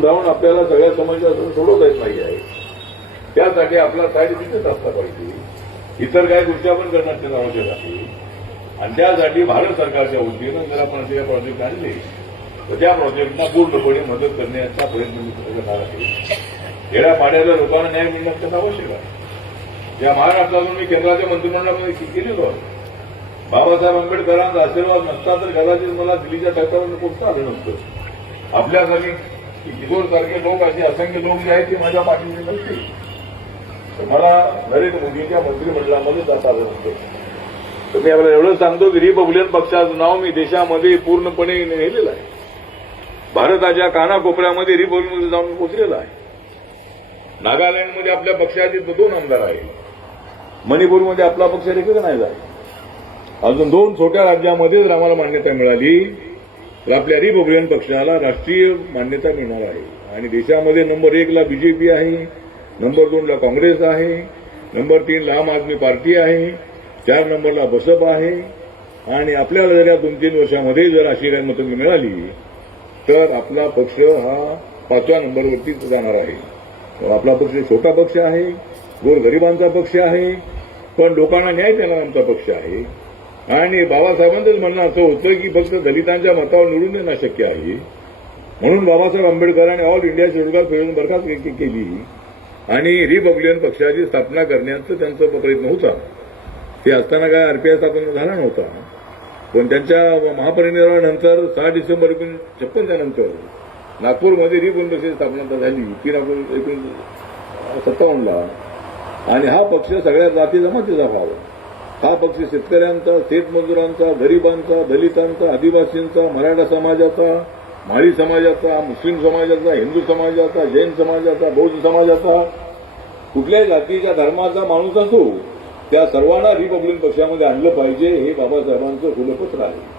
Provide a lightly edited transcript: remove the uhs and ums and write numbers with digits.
जाऊन आपल्याला सगळ्या समस्या सोडवता येत नाही आहे. त्यासाठी आपला साईड तिथेच असला पाहिजे. इतर काही गोष्टी आपण करणं आवश्यक आहे. आणि त्यासाठी भारत सरकारच्या वतीनं जर आपण असे प्रोजेक्ट आणले तर त्या प्रोजेक्टना पूर्णपणे मदत करण्याचा प्रयत्न करणार आहे. येड्या पाड्याच्या लोकांना न्याय मिळणं त्याचं आवश्यक आहे. या महाराष्ट्रातून मी केंद्राच्या मंत्रिमंडळामध्ये केलेलो आहे. बाबासाहेब आंबेडकरांचा आशीर्वाद नसता तर कदाचित मला दिल्लीच्या टप्प्यावर पोहोचता आलं नसतं. आपल्यासाठी किशोर सारखे लोक असे असंख्य लोक जे आहेत ते माझ्या पाठीशी नसतील तर मला नरेंद्र मोदींच्या मंत्रिमंडळामध्ये जाता आलं नसतं. तर मी आपल्याला एवढं सांगतो की रिपब्लिकन पक्षाचं नाव मी देशामध्ये पूर्णपणे नेलेलं आहे. भारताच्या कानाकोपऱ्यामध्ये रिपब्लिकन जाऊन पोहोचलेलं आहे. नागालँडमध्ये आपल्या पक्षाचे 2 आमदार आहेत. मणिपूरमध्ये आपला पक्ष रिकॉग्नाइज आहे. अजून 2 छोट्या राज्यामध्ये जर आम्हाला मान्यता मिळाली तर आपल्या रिपब्लिकन पक्षाला राष्ट्रीय मान्यता मिळणार आहे. आणि देशामध्ये नंबर 1 ला बीजेपी आहे, नंबर 2 ला काँग्रेस आहे, नंबर 3 ला आम आदमी पार्टी आहे, 4 नंबरला बसप आहे. आणि आपल्याला जर या 2-3 वर्षामध्ये जर अशी मतं मिळाली तर आपला पक्ष हा 5व्या नंबरवरती जाणार आहे. आपला पक्ष छोटा पक्ष आहे, गोरगरिबांचा पक्ष आहे, पण लोकांना न्याय देणारा आमचा पक्ष आहे. आणि बाबासाहेबांचंच म्हणणं असं होतं की फक्त दलितांच्या मतावर निवडून देणं शक्य आहे. म्हणून बाबासाहेब आंबेडकरांनी all India schedule caste federation बरखास्त केली आणि रिपब्लिकन पक्षाची स्थापना करण्याचा त्यांचा प्रयत्न होता. ते असताना काय आरपीआय स्थापना झाला नव्हता. पण त्यांच्या महापरिनिर्वाणानंतर 6 डिसेंबर 1956 नंतर नागपूरमध्ये रिपब्लिकन पक्षाची स्थापना झाली 3 ऑगस्ट 1957ला. आणि हा पक्ष सगळ्या जाती जमातीचा व्हावा. हा पक्ष शेतकऱ्यांचा, शेतमजुरांचा, गरिबांचा, दलितांचा, आदिवासींचा, मराठा समाजाचा, माळी समाजाचा, मुस्लिम समाजाचा, हिंदू समाजाचा, जैन समाजाचा, बौद्ध समाजाचा, कुठल्याही जातीच्या धर्माचा माणूस असो त्या सर्वांना रिपब्लिकन पक्षामध्ये आणलं पाहिजे हे बाबासाहेबांचं खुलं पत्र आहे.